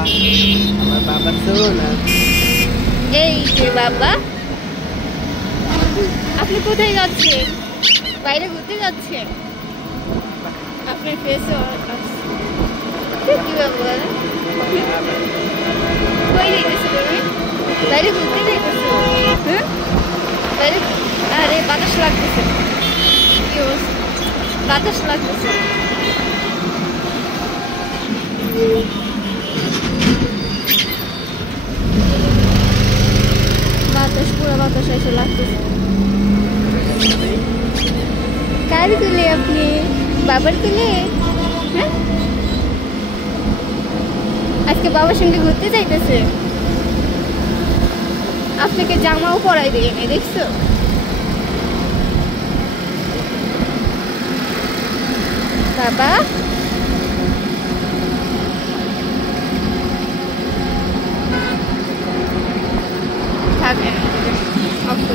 আমার বাবার সোনা। এই যে বাবা, আপনি কোথায় যাচ্ছেন? বাইরে ঘুরতে যাচ্ছেন? আপনার ফেসও কি বাবা, কই যাইতেছো তুমি? বাইরে ঘুরতে যাইতেছো? হ্যাঁ, বাইরে। আরে বাতাস লাগতেছে, কি অবস্থা, বাতাস লাগতেছে। বাতাস, পুরো বাতাস এসে লাগতেছে। কার কুলে আপনি? বাবার কুলে? হ্যাঁ, আজকে বাবার সঙ্গে ঘুরতে যাইতেছে। আপনাকে জামাও পরাই দিয়ে নেই, দেখছো? বাবা